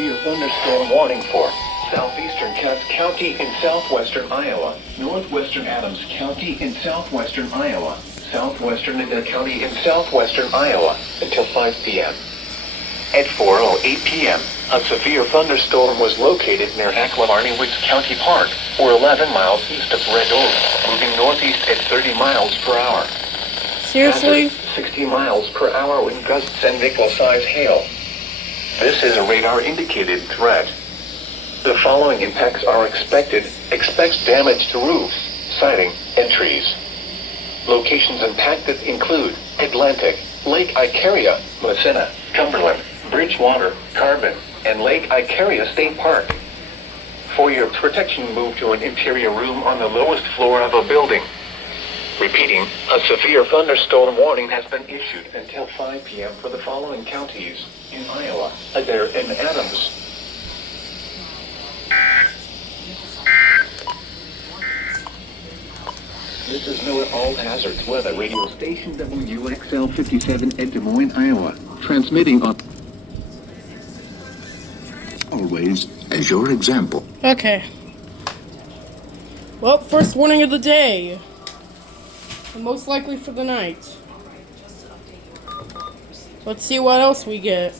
severe thunderstorm warning for southeastern Cass County in southwestern Iowa, northwestern Adams County in southwestern Iowa, southwestern Ida County in southwestern Iowa until 5 p.m. At 4:08 p.m., a severe thunderstorm was located near Aquilarney Woods County Park, or 11 miles east of Red Oak, moving northeast at 30 miles per hour. Seriously? Hazard, 60 miles per hour with gusts and nickel-size hail. This is a radar-indicated threat. The following impacts are expected. Expect damage to roofs, siding, and trees. Locations impacted include Atlantic, Lake Icaria, Massena, Cumberland, Bridgewater, Carbon, and Lake Icaria State Park. For your protection, move to an interior room on the lowest floor of a building. Repeating, a severe thunderstorm warning has been issued until 5 p.m. for the following counties in Iowa, Adair, and Adams. This is NOAA All Hazards Weather Radio Station WXL 57 in Des Moines, Iowa, transmitting on always as your example. Okay. Well, first warning of the day. And most likely for the night. Let's see what else we get.